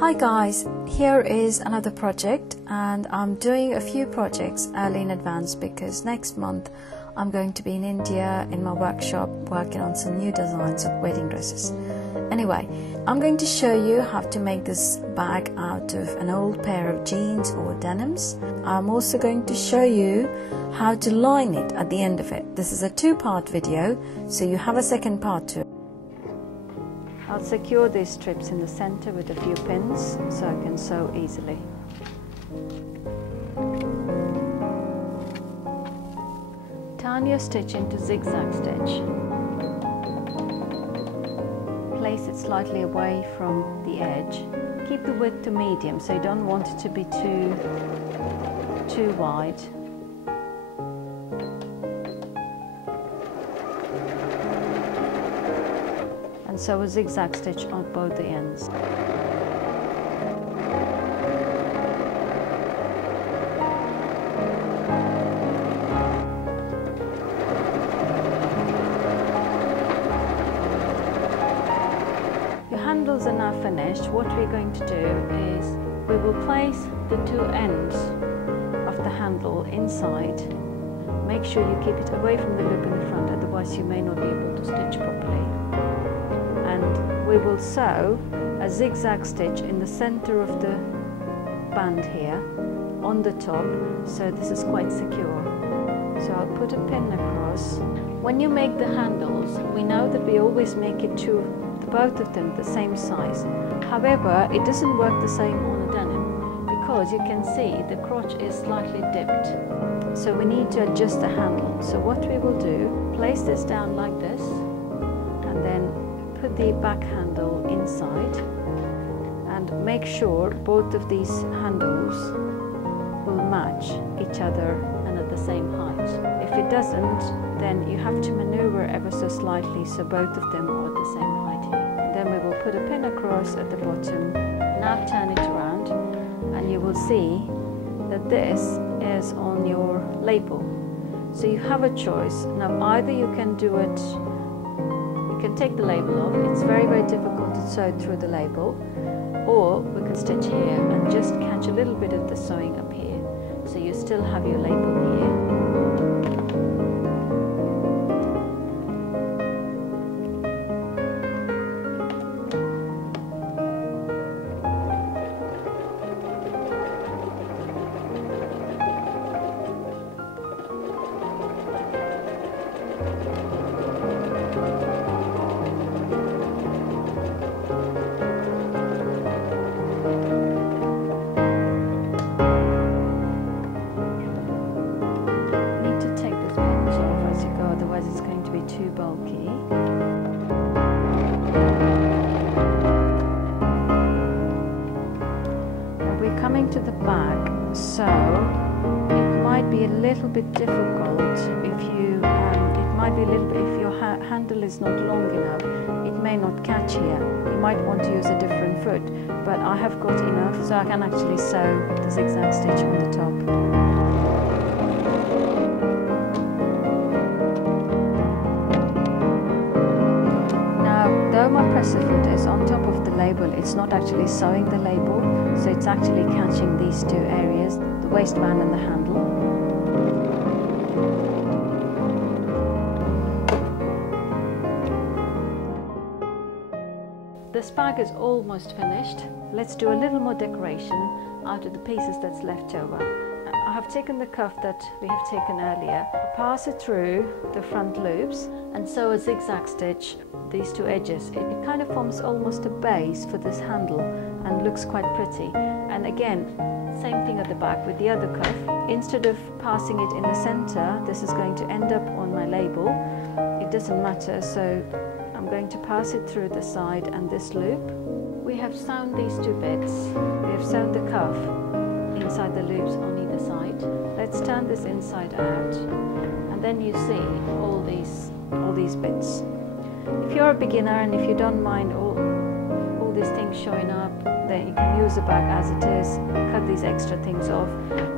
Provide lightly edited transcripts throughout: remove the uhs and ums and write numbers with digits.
Hi guys, here is another project, and I'm doing a few projects early in advance because next month I'm going to be in India in my workshop working on some new designs of wedding dresses. Anyway, I'm going to show you how to make this bag out of an old pair of jeans or denims. I'm also going to show you how to line it at the end of it. This is a two-part video, so you have a second part to it. I'll secure these strips in the center with a few pins so I can sew easily. Turn your stitch into zigzag stitch. Place it slightly away from the edge. Keep the width to medium, so you don't want it to be too wide. And sew a zigzag stitch on both the ends. Your handles are now finished. What we're going to do is we will place the two ends of the handle inside. Make sure you keep it away from the loop in the front, otherwise you may not be able to stitch properly. And we will sew a zigzag stitch in the center of the band here on the top, so this is quite secure. So I'll put a pin across. When you make the handles, we know that we always make it both of them the same size. However, it doesn't work the same on a denim because you can see the crotch is slightly dipped. So we need to adjust the handle. So what we will do, place this down like this and then put the back handle inside and make sure both of these handles will match each other and at the same height. If it doesn't, then you have to maneuver ever so slightly so both of them are at the same height here. Then we will put a pin across at the bottom. Now turn it around and you will see that this is on your label. So you have a choice. Now either you can do it, you can take the label off, it's very difficult to sew through the label, or we can stitch here and just catch a little bit of the sewing up here. So you still have your label here. It's going to be too bulky. And we're coming to the back, so it might be a little bit difficult if you, if your handle is not long enough, it may not catch here. You might want to use a different foot, but I have got enough so I can actually sew the zigzag stitch on the top. Though my presser foot is on top of the label, it's not actually sewing the label, so it's actually catching these two areas, the waistband and the handle. This bag is almost finished. Let's do a little more decoration out of the pieces that's left over. I have taken the cuff that we have taken earlier, pass it through the front loops and sew a zigzag stitch these two edges. It kind of forms almost a base for this handle and looks quite pretty. And again, same thing at the back with the other cuff. Instead of passing it in the center, this is going to end up on my label. It doesn't matter, so I'm going to pass it through the side and this loop. We have sewn these two bits. We have sewn the cuff inside the loops on either side. Let's turn this inside out and then you see all these bits. If you're a beginner and if you don't mind all these things showing up, then you can use the bag as it is, cut these extra things off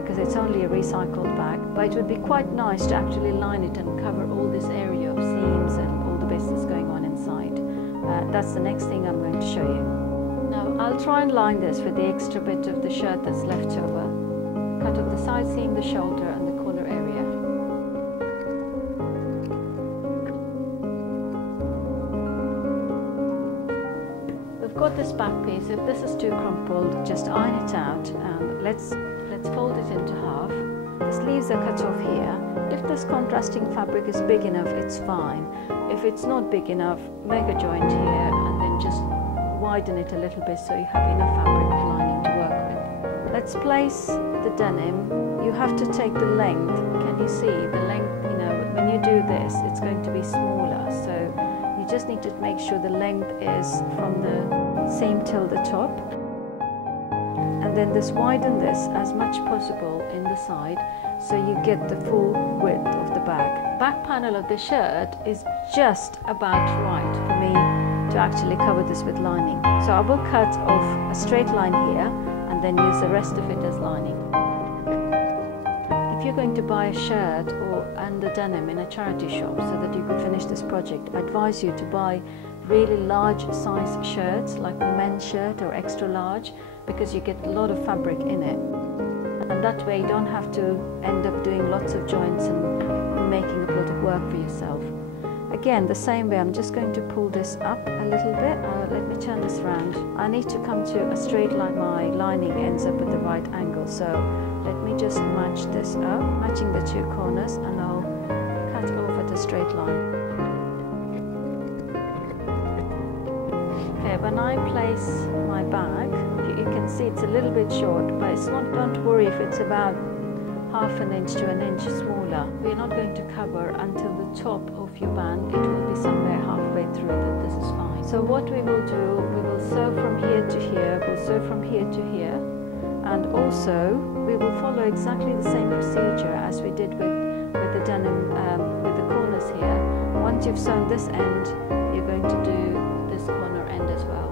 because it's only a recycled bag. But it would be quite nice to actually line it and cover all this area of seams and all the bits that's going on inside. That's the next thing I'm going to show you. Now I'll try and line this with the extra bit of the shirt that's left over. Cut off the side seam, the shoulder and the collar area. We've got this back piece. If this is too crumpled, just iron it out and let's fold it into half. The sleeves are cut off here. If this contrasting fabric is big enough, it's fine. If it's not big enough, make a joint here and then just widen it a little bit so you have enough fabric lining to work with. Let's place the denim. You have to take the length. Can you see the length? You know, when you do this, it's going to be smaller. So you just need to make sure the length is from the seam till the top. And then just widen this as much possible in the side so you get the full width of the back. Back panel of the shirt is just about right for me to actually cover this with lining. So I will cut off a straight line here and then use the rest of it as lining. If you're going to buy a shirt and the denim in a charity shop so that you could finish this project, I advise you to buy really large size shirts like a men's shirt or extra large, because you get a lot of fabric in it, and that way you don't have to end up doing lots of joints and making a lot of work for yourself. Again, the same way, I'm just going to pull this up a little bit. Let me turn this around. I need to come to a straight line. My lining ends up at the right angle, so let me just match this up, matching the two corners, and I'll cut off at a straight line. Okay, when I place my bag, you can see it's a little bit short, but it's not, don't worry if it's about half an inch to an inch smaller. We're not going to cover until the top of your band. It will be somewhere halfway through, that this is fine. So what we will do, we will sew from here to here, we'll sew from here to here, and also we will follow exactly the same procedure as we did with the denim, with the corners here. Once you've sewn this end, you're going to do this corner end as well.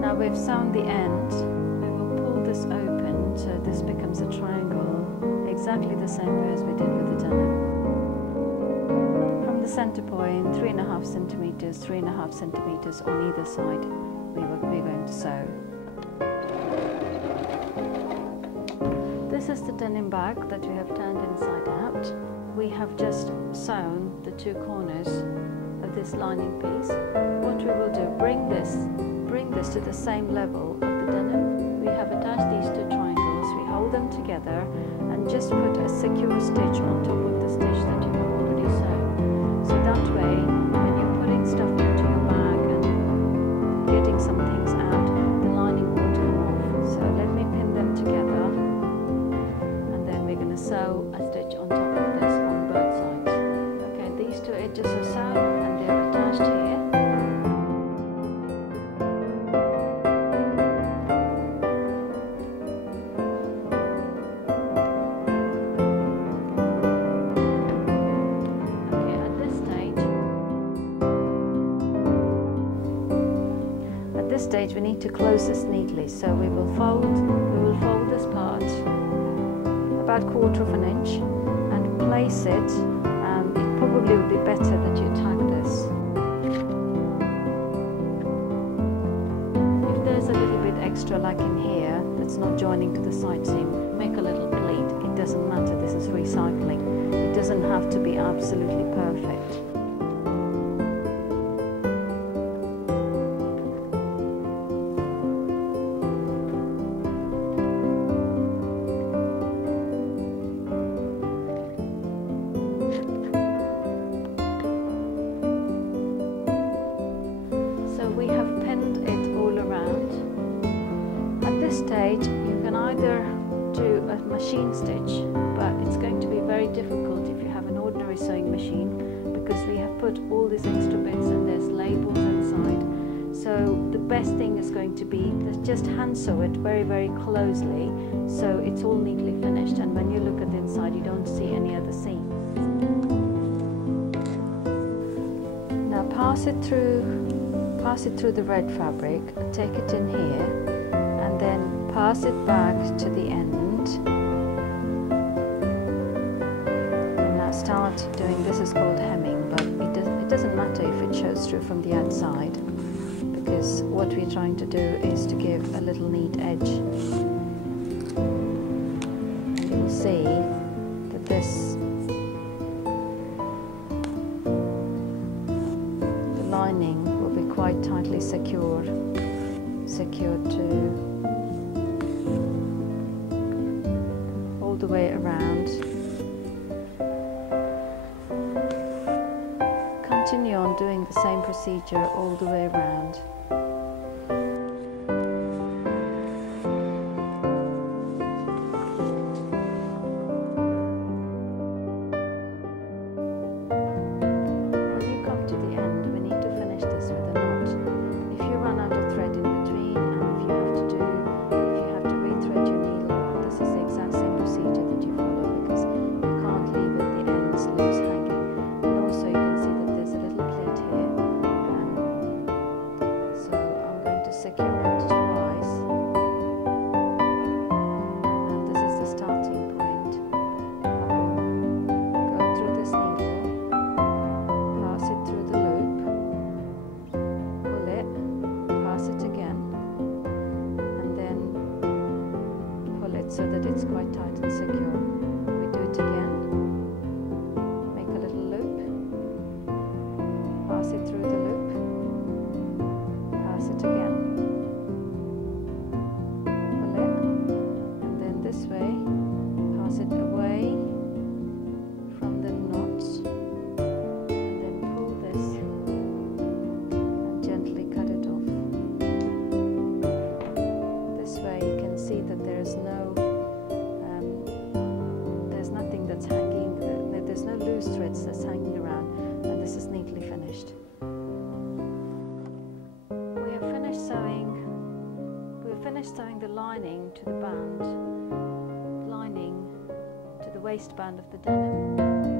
Now we've sewn the end, we will pull this open so this becomes a triangle, exactly the same way as we did with the denim. From the center point, 3.5 centimeters, 3.5 centimeters on either side, we're going to sew. This is the denim bag that we have turned inside out. We have just sewn the two corners of this lining piece. What we will do, bring this to the same level of the denim. We have attached these two triangles, we hold them together and just put a secure stitch on top of the stitch that you have already sewn. So that way, when you're putting stuff into your bag and getting some things out, the lining won't come off. So let me pin them together and then we're going to sew a stitch on top of this on both sides. Okay, these two edges are sewn and they're attached here. Stage we need to close this neatly, so we will fold this part about 1/4 inch and place it. It probably would be better that you tack this. If there's a little bit extra like in here that's not joining to the side seam, make a little pleat. It doesn't matter, this is recycling. It doesn't have to be absolutely perfect. We have pinned it all around. At this stage you can either do a machine stitch, but it's going to be very difficult if you have an ordinary sewing machine because we have put all these extra bits and there's labels inside. So the best thing is going to be just hand sew it very, very closely so it's all neatly finished, and when you look at the inside you don't see any other seam. Now pass it through the red fabric, take it in here pass it back to the end, and now start doing, this is called hemming, but it doesn't matter if it shows through from the outside, because what we're trying to do is to give a little neat edge. And you will see that the lining will be quite tightly secured to all the way around. Continue on doing the same procedure all the way around. When you come to the end, we need to finish this with a knot. If you run out of thread in between, and if you have to rethread your needle, this is the exact same procedure that you follow, because you can't leave the ends loose hanging. And also you can see that there's a little pleat here, so I'm going to secure it twice, and this is the starting point. I will go through this needle, pass it through the loop, pull it, pass it again, and then pull it so that it's quite tight and secure. We do it again, make a little loop, pass it through the loop, pass it again, pull it, and then this way, pass it away from the knots, and then pull this and gently cut it off. This way you can see that there's nothing that's hanging, there's no loose threads that's hanging around, and this is neatly finished. We have finished sewing the lining to the band, lining to the waistband of the denim.